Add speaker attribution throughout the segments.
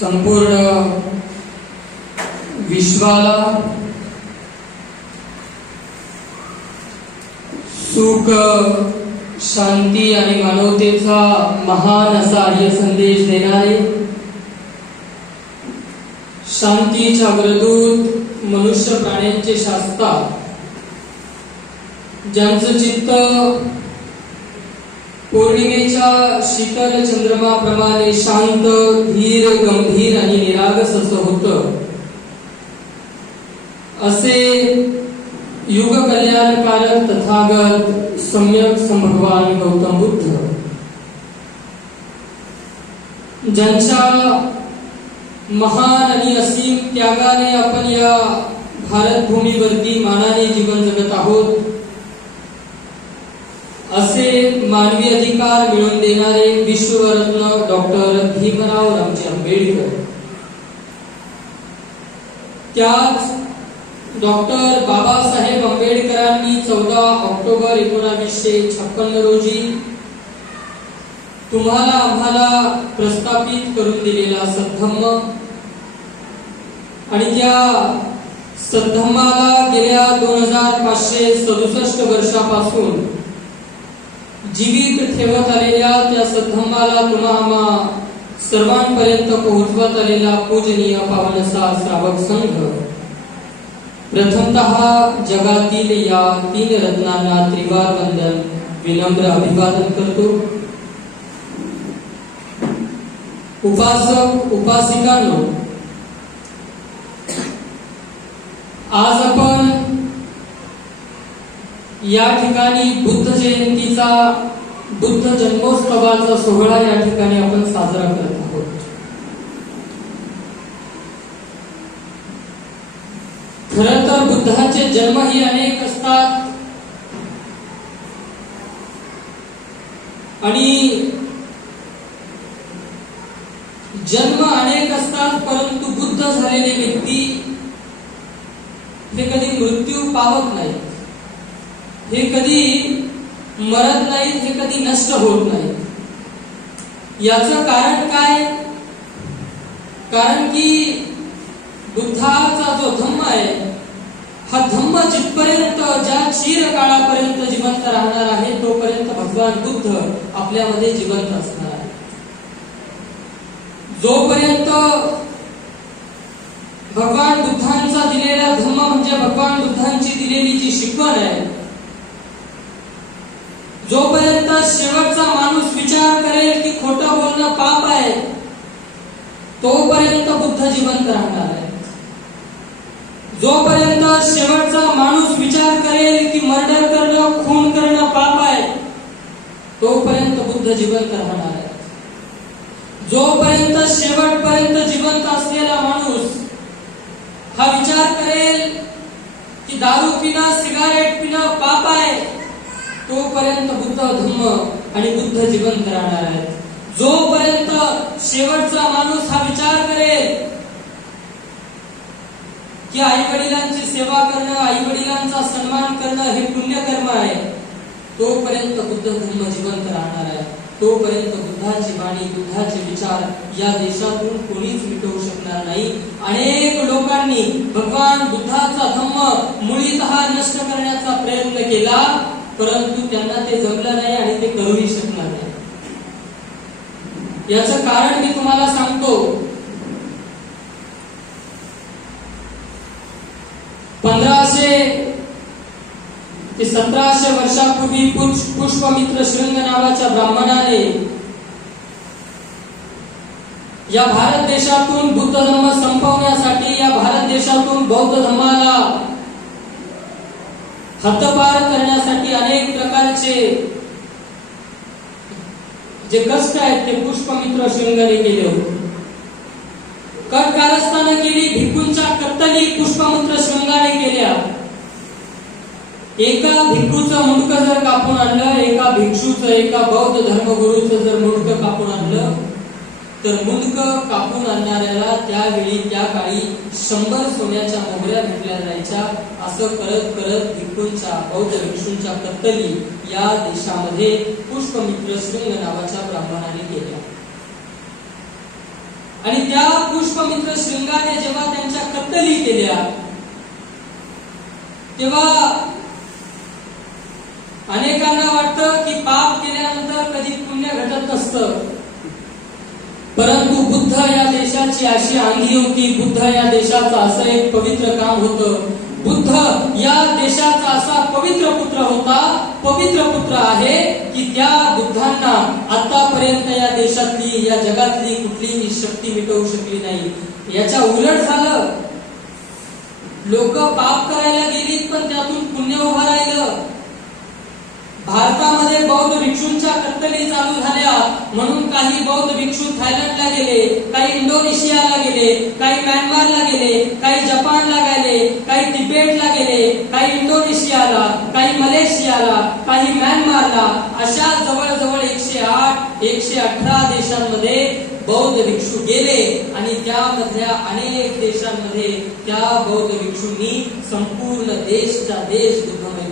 Speaker 1: संपूर्ण विश्वाला सुख शांती आणि मानवतेचा महान असा आर्य संदेश देणारे शांतीच्या अग्रदूत मनुष्य प्राण्यांचे शास्ता ज्यांचं चित्त पौर्णिमेच्या शीतल चंद्रमाप्रमाणे शांत धीर गंभीर आणि निरागस असं होत. असे युग कल्याणकारक तथागत सम्यक संभगवान गौतम बुद्ध. ज्यांच्या महान आणि असीम त्यागाने आपण या भारत भूमीवरती मानाने जीवन जगत आहोत असे मानवी अधिकार मिळवून देणारे विश्वरत्न डॉक्टर भीमराव रामजी आंबेडकर. त्या डॉक्टर बाबासाहेब आंबेडकरांनी चौदा ऑक्टोबर एकोणावीसशे छप्पन्न रोजी तुम्हाला आम्हाला प्रस्थापित करून दिलेला सद्धम्म आणि त्या सद्धम्माला गेल्या दोन हजार पाचशे सदुसष्ट वर्षापासून जीवित ठेवत आलेल्या त्या सद्धम्माला तुम्हा सर्वांपर्यंत पोहोचवत आलेला पूजनीय पावन असा श्रावक संघ प्रथमतः जगातील या तीन रत्नांना त्रिवार वंदन विनम्र अभिवादन करतो। उपासक, उपासिकांनो, आज आपण या ठिकाणी बुद्ध जयंतीचा बुद्ध जन्मोत्सवाचा सोहळा या ठिकाणी आपण साजरा करत आहोत. खर तर बुद्धाचे जन्मही अनेक असतात. आणि जन्म अनेक असतात परंतु बुद्ध झालेले व्यक्ती हे कधी मृत्यू पावत नाही हे कधी मरत नाही हे कधी नष्ट होत नाही याचं कारण काय? कारण की बुद्धाचा जो धम्म आहे हा धम्म जिथपर्यंत ज्या चिर काळापर्यंत जिवंत राहणार आहे तोपर्यंत भगवान बुद्ध आपल्यामध्ये जिवंत असणार आहे. जोपर्यंत भगवान बुद्धांचा दिलेला धम्म म्हणजे भगवान बुद्धांची दिलेली जी शिकवण आहे जोपर्यंत शेवटचा माणूस विचार करेल की खोटं बोलणं पाप आहे. तोपर्यंत बुद्ध जिवंत राहणार आहे. जोपर्यंत शेवटचा माणूस विचार करेल की मर्डर करणं खून करणं पाप आहे तोपर्यंत बुद्ध जिवंत राहणार आहे. जोपर्यंत शेवटपर्यंत जिवंत असलेला माणूस हा विचार करेल की दारू पिणं सिगारेट पिणं पाप आहे तोपर्यंत बुद्ध धम्म आणि बुद्ध जिवंत राहणार आहेत. जोपर्यंत शेवटचा माणूस हा विचार करेल की आई वडिलांची सेवा करणं आई वडिलांचा सन्मान करणं हे पुण्यकर्म आहे तोपर्यंत बुद्ध धर्म जिवंत राहणार आहे. तोपर्यंत बुद्धाची वाणी बुद्धाचे विचार या देशातून कोणीच मिटवू शकणार नाही. अनेक लोकांनी भगवान बुद्धाचा धम्म मुळीत नष्ट करण्याचा प्रयत्न केला. परंतु त्यांना ते जमलं नाही आणि ते करूही शकणार नाही. याच कारण मी तुम्हाला सांगतो. पंधराशे ते सतराशे वर्षापूर्वी पुष्पमित्र शृंग नावाच्या ब्राह्मणाने या भारत देशातून बुद्ध धर्म संपवण्यासाठी या भारत देशातून बौद्ध धर्माला हद्दपार करण्यासाठी अनेक जे कष्ट आहेत ते पुष्पमित्र शृंगाने केले होते. कर कारस्थान केली भिकूंच्या कत्तली पुष्पमित्र शृंगाने केल्या. एका भिक्खूचं मुंडक जर कापून आणलं एका भिक्षूचं एका बौद्ध धर्मगुरूचं जर मुंडक कापून आणलं तर मुदक कापून आणणाऱ्याला त्यावेळी त्या काळी शंभर सोन्याच्या मोहऱ्या भेटल्या जायच्या. असं करत करत भिक्खूंच्या बौद्ध भिक्षूंच्या कत्तली या देशामध्ये पुष्पमित्र शृंग नावाच्या ब्राह्मणाने केल्या. आणि त्या पुष्पमित्र शृंगाने जेव्हा त्यांच्या कत्तली केल्या तेव्हा अनेकांना वाटतं की पाप केल्यानंतर कधी पुण्य घटत नसतं. परंतु बुद्ध या देशाची अशी आंधी होती बुद्ध या देशाचं असं एक पवित्र काम होतं. बुद्ध या देशाचा असा पवित्र पुत्र होता पवित्र पुत्र आहे की त्या बुद्धांना आतापर्यंत या देशातली या जगातली कुठलीही शक्ती मिटवू शकली नाही. याच्या उलट झालं. लोक पाप करायला गेलीत पण त्यातून पुण्य उभं राहिलं. भारतामध्ये बौद्ध भिक्षूंच्या कत्तली चालू झाल्या. म्हणून काही बौद्ध भिक्षू थायलंडला गेले काही इंडोनेशियाला गेले काही म्यानमारला गेले काही जपानला गेले काही तिबेटला गेले काही इंडोनेशियाला काही मलेशियाला काही म्यानमारला अशा जवळजवळ एकशे आठ एकशे अठरा देशांमध्ये बौद्ध भिक्षू गेले. आणि त्यामधल्या अनेक देशांमध्ये त्या बौद्ध भिक्षूंनी संपूर्ण देशचा देश बुद्धमय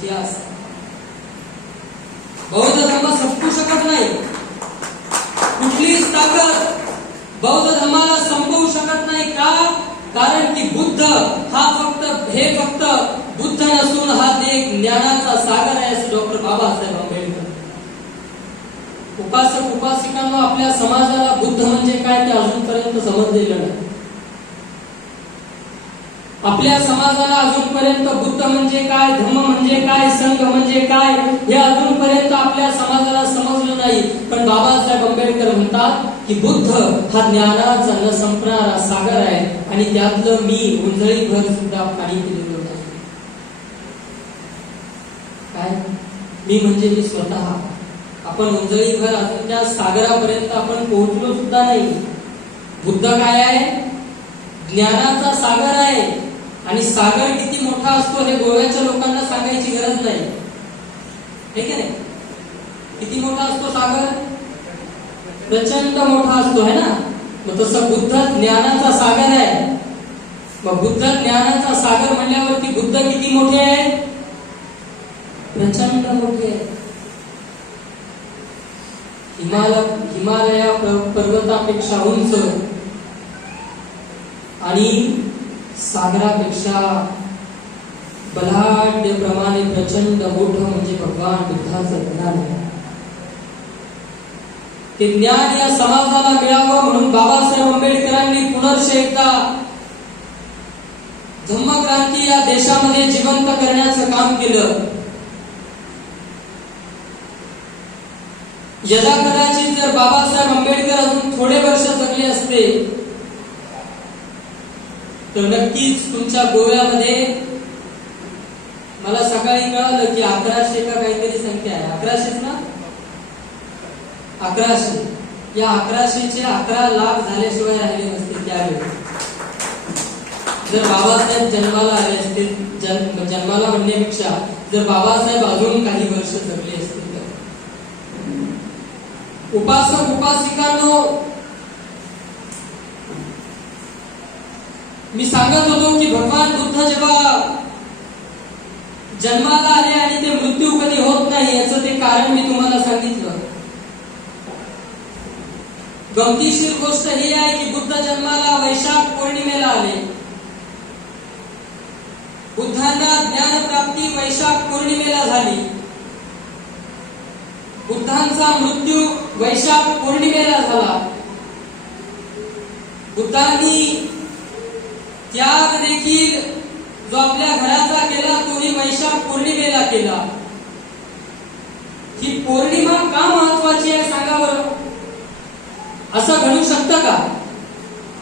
Speaker 1: इतिहास. बौद्ध धर्म संपू शकत नाही. कुठलीच ताकद बौद्ध धर्माला संपवू शकत नाही का? कारण की बुद्ध हा फक्त हे फक्त बुद्ध नसून हा ते एक ज्ञानाचा सागर आहे असं डॉक्टर बाबासाहेब आंबेडकर. उपासक उपासिकांना आपल्या समाजाला बुद्ध म्हणजे काय ते अजूनपर्यंत समजलेलं नाही. आपल्या समाजाला अजूनपर्यंत बुद्ध म्हणजे काय धर्म म्हणजे काय संघ म्हणजे काय हे अजूनपर्यंत आपल्या समाजाला समजलं नाही. पण बाबासाहेब आंबेडकर म्हणतात की बुद्ध हा ज्ञानाचा न संपणारा सागर आहे आणि त्यातलं मी उंजळी भर सुद्धा पाणी केलेलं काय? मी म्हणजे मी स्वतः. आपण उंजळी भर अजून त्या सागरापर्यंत आपण पोहोचलो सुद्धा नाही. बुद्ध काय आहे? ज्ञानाचा सागर आहे. आणि सागर किती मोठा असतो हे गोव्याच्या लोकांना सांगायची गरज नाही. ठीक आहे किती मोठा असतो सागर? प्रचंड मोठा असतो है ना? मग तसं बुद्ध ज्ञानाचा सागर आहे. मग बुद्ध ज्ञानाचा सागर म्हणल्यावरती बुद्ध किती मोठे आहे? प्रचंड मोठे आहे. हिमालय हिमालया पर्वतापेक्षा उंच. आणि सागरापेक्षा बलाढ्यप्रमाणे प्रचंड मोठं म्हणजे भगवान बुद्धाचं ज्ञान आहे ते ज्ञान या समाजाला मिळावं म्हणून बाबासाहेब आंबेडकरांनी पुनर्श एकदा धम्मक्रांती या देशामध्ये जिवंत करण्याचं काम केलं. यदा कदाचित जर बाबासाहेब आंबेडकर अजून थोडे वर्ष जगले असते तर नक्कीच तुमच्या गोव्यामध्ये मला सकाळी कळालं की अकराशे का काहीतरी संख्या आहे. अकराशेच ना? अकराशे. या अकराशेचे अकरा लाख झाल्याशिवाय राहिले नसते त्यावेळी. जर बाबासाहेब जन्माला आले असते जन्म जन्माला म्हणण्यापेक्षा जर बाबासाहेब अजून काही वर्ष जगले असते तर. उपासक उपासिकांनो मी सांगत होतो की भगवान बुद्ध जेव्हा जन्माला आले आणि ते मृत्यू कधी होत नाही याचं ते कारण मी तुम्हाला सांगितलं. गमतीशीर गोष्ट ही आहे की बुद्ध जन्माला वैशाख पौर्णिमेला आले. बुद्धांना ज्ञान प्राप्ती वैशाख पौर्णिमेला झाली. बुद्धांचा मृत्यू वैशाख पौर्णिमेला झाला. बुद्धांनी त्याग देखील जो आपल्या घराचा केला तोही वैशाख पौर्णिमेला केला. ही पौर्णिमा का महत्वाची आहे सांगा बरं? असं घडू शकतं का?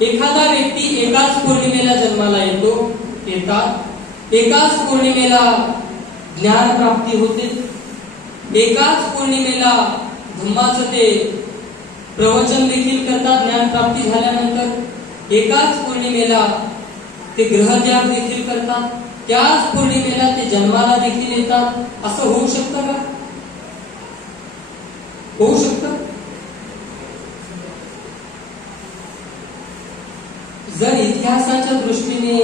Speaker 1: एखादा व्यक्ती एकाच पौर्णिमेला जन्माला येतो येतात. एकाच पौर्णिमेला ज्ञान प्राप्ती होते. एकाच पौर्णिमेला धम्माचं ते प्रवचन देखील करतात ज्ञान प्राप्ती झाल्यानंतर. एकाच पौर्णिमेला ते ग्रहत्याग देखील करतात, त्याच पौर्णिमेला ते जन्माला देखील येतात. असं होऊ शकतं का? होऊ शकतं? जर इतिहासाच्या दृष्टीने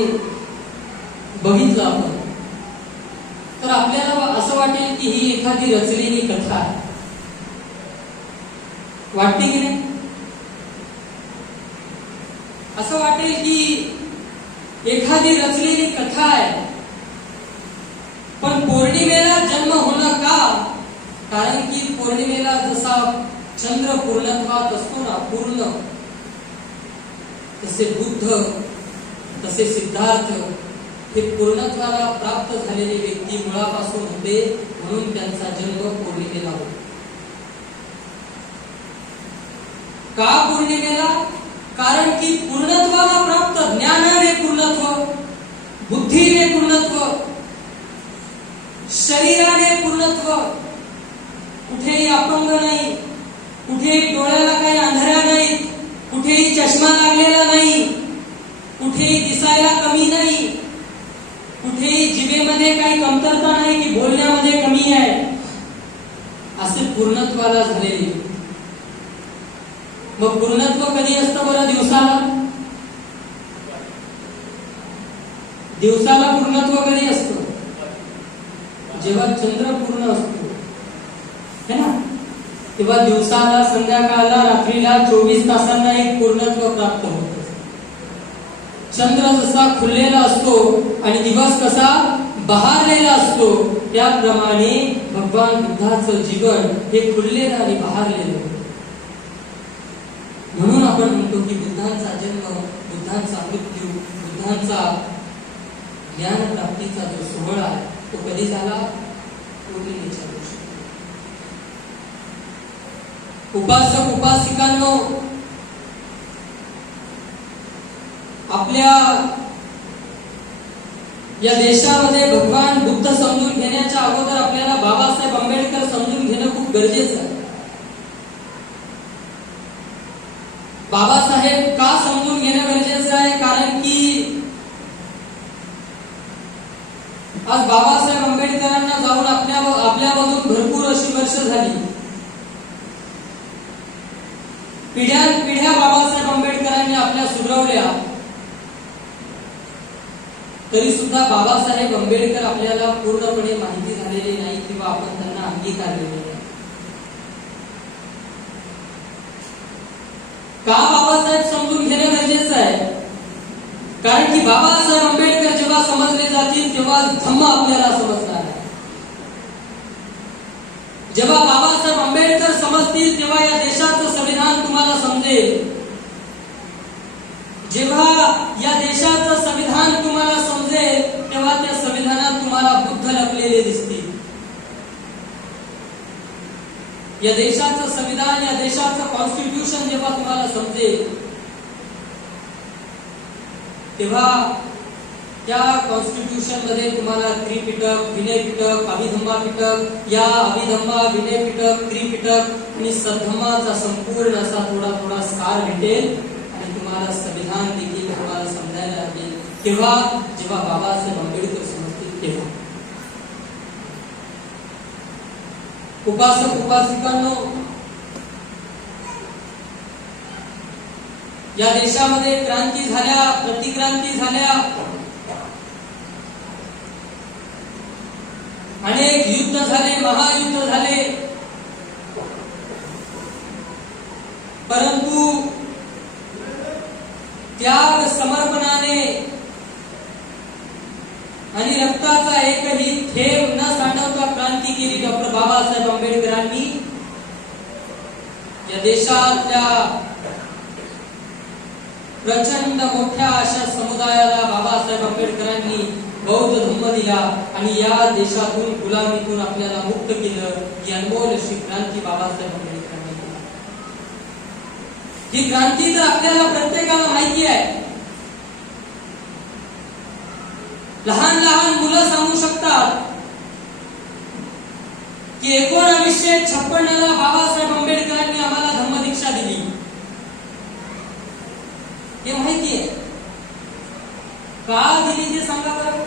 Speaker 1: बघितलं आपण, तर आपल्याला असं वाटेल की ही एखादी रचलेली कथा आहे. वाटते की नाही? असं वाटेल की एखादी रचलेली कथा आहे. पण पौर्णिमेला जन्म होणं का? कारण की पौर्णिमेला जसा चंद्र पूर्णत्वात असतो ना पूर्ण तसे बुद्ध तसे सिद्धार्थ हे पूर्णत्वाला प्राप्त झालेले व्यक्ती मुळापासून होते म्हणून त्यांचा जन्म पौर्णिमेला होतो. का पौर्णिमेला? कारण की पूर्णत्वाला प्राप्त ज्ञानाने पूर्णत्व पूर्णत्व शरीराने पूर्णत्व। कुठेही अपंग नाही, कुठेही डोळ्याला काही अंधाऱ्या नाहीत कुठेही चष्मा लागलेला नाही, कुठेही दिसायला कमी नाही, कुठेही जिभेमध्ये काही कमतरता नाही की बोलण्यामध्ये कमी आहे, असे पूर्णत्वाला झालेले. मग पूर्णत्व कधी असतं बरं? दिवसाला? दिवसाला पूर्णत्व कधी असतं? जेव्हा चंद्र पूर्ण असतो. है ना? तेव्हा दिवसाला संध्याकाळला रात्रीला चोवीस तासांना एक पूर्णत्व प्राप्त होत. चंद्र जसा खुललेला असतो आणि दिवस कसा बहारलेला असतो त्याप्रमाणे भगवान बुद्धाचं जीवन हे खुललेलं आणि बहारलेलं म्हणतो की बुद्धांचा जन्म बुद्धांचा मृत्यू बुद्धांचा ज्ञान प्राप्तीचा जो सोहळा तो कधी झाला? पौर्णिमेच्या दिवशी. उपासक उपासिकांनो आपल्या या देशामध्ये भगवान बुद्ध समजून घेण्याच्या अगोदर आपल्याला बाबासाहेब आंबेडकर समजून घेणं खूप गरजेचं आहे. बाबासाहेब का समजून घेणं गरजेचं आहे? कारण की आज बाबासाहेब आंबेडकरांना जाऊन आपल्या आपल्यामधून भरपूर अशी वर्ष झाली. पिढ्या पिढ्या बाबासाहेब आंबेडकरांनी आपल्या सुधरवल्या. तरी सुद्धा बाबासाहेब आंबेडकर आपल्याला पूर्णपणे माहिती झालेली नाही किंवा आपण त्यांना अंगीकारलेले नाही का बाबासाहेब समजून घेणं गरजेचं आहे? कारण की बाबासाहेब आंबेडकर जेव्हा समजले जातील तेव्हा धम्म आपल्याला समजणार आहे. जेव्हा बाबासाहेब आंबेडकर समजतील तेव्हा या देशाचं संविधान तुम्हाला समजेल. जेव्हा या देशाचं संविधान तुम्हाला समजेल तेव्हा त्या संविधानात तुम्हाला बुद्ध लपलेले दिसतील. या देशाचं संविधान या देशाचं कॉन्स्टिट्यूशन जेव्हा तुम्हाला समजेल तेव्हा त्या कॉन्स्टिट्यूशनमध्ये तुम्हाला त्रिपिटक विनय पिटक अभिधम्मा पिटक या अभिधम्मा विनय पिटक त्रिपिटक आणि सद्धम्माचा संपूर्ण असा थोडा थोडा सार भेटेल आणि तुम्हाला संविधान देखील तुम्हाला समजायला लागेल. तेव्हा जेव्हा बाबासाहेब आंबेडकर समजतील तेव्हा. उपासक उपासिकांनो या देशामध्ये क्रांती झाल्या प्रतिक्रांती झाल्या. अनेक युद्ध झाले महायुद्ध झाले. परंतु त्याग समर्पणाने आणि रक्ताचा एकही थेंब न साठवता क्रांती केली डॉक्टर बाबासाहेब आंबेडकरांनी. या देशातल्या प्रचंड मोठ्या अशा समुदायाला बाबासाहेब आंबेडकरांनी बौद्ध धर्म दिला आणि या देशातून गुलामीतून आपल्याला मुक्त केलं ही अनमोल अशी क्रांती बाबासाहेब आंबेडकरांनी केली. ही क्रांती तर आपल्याला प्रत्येकाला माहिती आहे. लहान लहान मुलं सांगू शकतात की एकोणावीसशे छप्पन्न ला बाबासाहेब आंबेडकरांनी आम्हाला धम्मदीक्षा दिली. हे माहिती आहे. का दिली ते सांगा बरं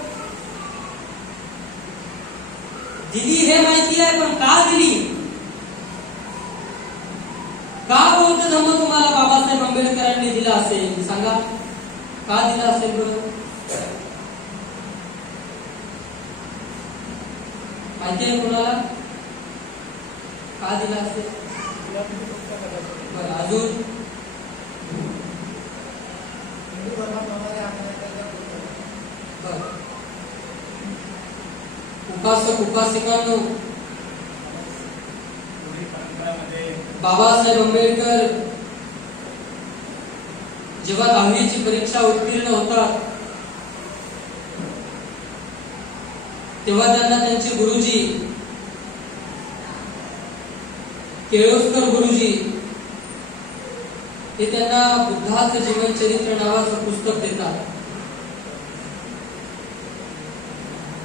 Speaker 1: दिली हे माहिती आहे पण का दिली? का बौद्ध धम्म तुम्हाला बाबासाहेब आंबेडकरांनी दिला असेल? सांगा. का दिला असेल बरं? माहिती आहे मुला का दिला असेल? अजून? उपासक उपासिकांनो. बाबासाहेब आंबेडकर जेव्हा दहावीची परीक्षा उत्तीर्ण होतात तेव्हा त्यांना त्यांचे गुरुजी केळोस्कर गुरुजी हे त्यांना बुद्धाचं जीवनचरित्र नावाचं पुस्तक देतात.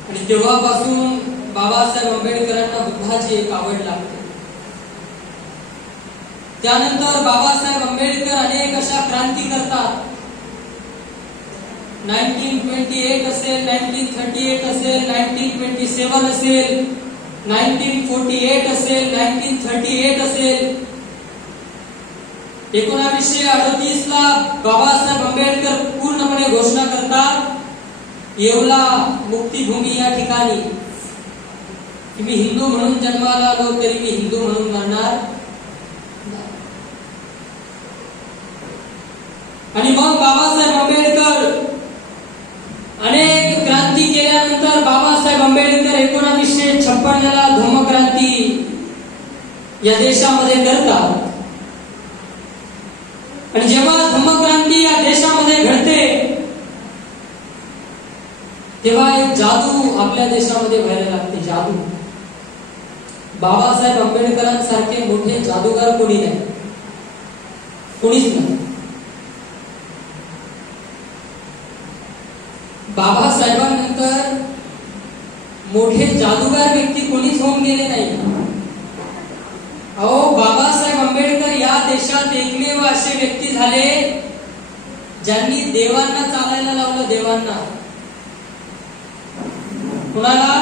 Speaker 1: आणि तेव्हापासून बाबासाहेब आंबेडकरांना बुद्धाची एक आवड लागते. त्यानंतर बाबासाहेब आंबेडकर अनेक अशा क्रांती करतात. नाईन्टीन ट्वेंटी एट असेल नाईन्टीन थर्टी एट असेल नाईन्टीन ट्वेंटी सेवन असेल नाईन्टीन फोर्टी एट असेल नाईन्टीन थर्टी एट असेल. एकोणावीसशे अडतीस ला बाबासाहेब आंबेडकर पूर्णपणे घोषणा करतात येवला मुक्तीभूमी या ठिकाणी. मी हिंदू म्हणून जन्माला आलो तरी मी हिंदू म्हणून मरणार. आणि मग बाबासाहेब आंबेडकर अनेक त्यानंतर बाबासाहेब आंबेडकर एकोणावीसशे छप्पन्न ला या देशामध्ये करतात. आणि जेव्हा धर्मक्रांती या देशामध्ये घडते तेव्हा एक जादू आपल्या देशामध्ये व्हायला लागते जादू. बाबासाहेब आंबेडकरांसारखे मोठे जादूगार कोणी नाही. कोणीच नाही. बाबासाहेबांनंतर मोठे जादूगार व्यक्ती कोणीच होऊन गेले नाही. अहो बाबासाहेब आंबेडकर या देशात एकमेव असे व्यक्ती झाले ज्यांनी देवांना चालायला लावलं देवांना. कुणाला?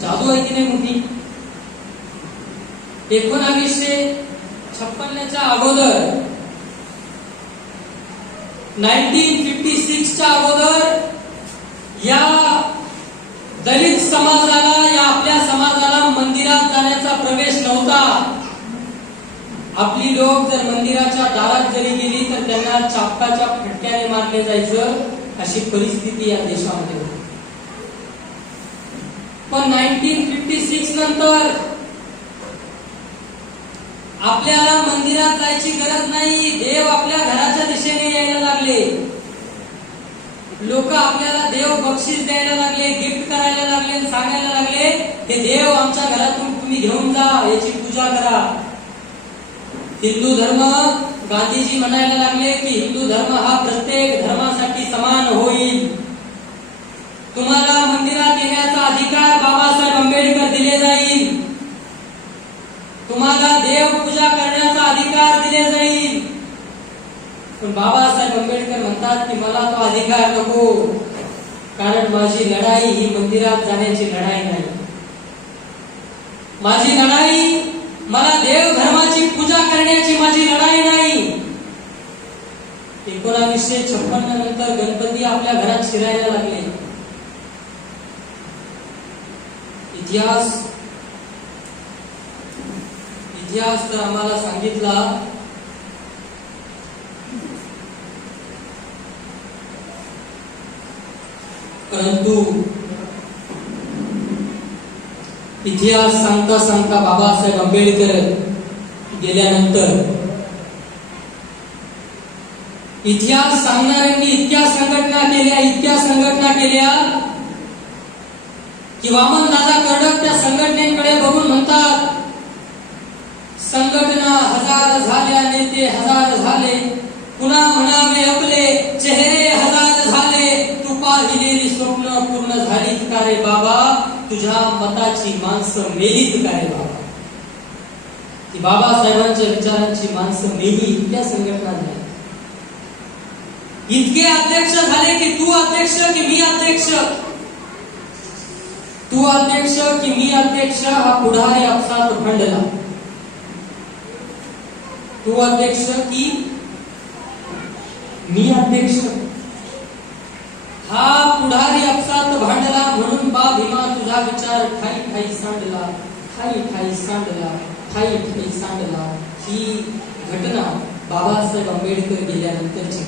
Speaker 1: जादू आहे की नाही मोठी? एकोणावीसशे छप्पन्नच्या अगोदर नाईन्टीन फिफ्टी सिक्सच्या अगोदर या दलित समाजाला या आपल्या समाजाला मंदिरात जाण्याचा प्रवेश नव्हता. आपली लोक जर मंदिराच्या दारात जरी गेली तर त्यांना चापकाच्या फटक्याने मारले जायचं अशी परिस्थिती या देशामध्ये होती. पण नाईन्टीन फिफ्टी सिक्स नंतर आपल्याला मंदिरात जायची गरज नाही देव आपल्या घराच्या दिशेने यायला लागले. लोक आपल्याला देव बक्षीस द्यायला लागले गिफ्ट करायला लागले आणि सांगायला लागले हे देव आमच्या घरातून तुम्ही घेऊन जा याची पूजा करा. हिंदू धर्म गांधीजी म्हणायला लागले की हिंदू धर्म हा प्रत्येक धर्मासाठी समान होईल. तुम्हाला मंदिरात येण्याचा अधिकार बाबासाहेब आंबेडकर दिले जाईल. तुम्हाला देव पूजा करण्याचा अधिकार दिले जाईल. पण बाबासाहेब आंबेडकर म्हणतात की मला तो अधिकार नको. कारण माझी लढाई ही मंदिरात जाण्याची लढाई नाही. माझी लढाई मला देव धर्माची पूजा करण्याची माझी लढाई नाही. एकोणावीसशे छप्पन्न नंतर गणपती आपल्या घरात शिरायला लागले. इतिहास इतिहास तर आम्हाला सांगितला. परंतु इतिहास सांगता सांगता बाबासाहेब आंबेडकर गेल्यानंतर इतिहास सांगणाऱ्यांनी इतक्या संघटना केल्या इतक्या संघटना केल्या की वामन दादा कर्डक त्या संघटनेकडे बघून म्हणतात संघटना हजार झाल्या नेते हजार झाले पुन्हा म्हणावे आपले चेहरे हजार स्वप्न पूर्ण झालीत बाबा? तुझ्या मताची माणसं मेलीत का बाबा? की बाबासाहेबांच्या विचारांची माणसं मेली इतक्या संघटना झाल्या इतके अध्यक्ष झाले की तू अध्यक्ष की मी अध्यक्ष? तू अध्यक्ष की मी अध्यक्ष? हा पुढारी आपसात भांडला तू अध्यक्ष की मी अध्यक्ष? हा पुढारी अपसात भांडला म्हणून बा भीमा तुझा विचार ठाई ठाई सांडला ठाई ठाई सांडला ठाई ठाई सांडला. ही घटना बाबासाहेब आंबेडकर गेल्यानंतरची.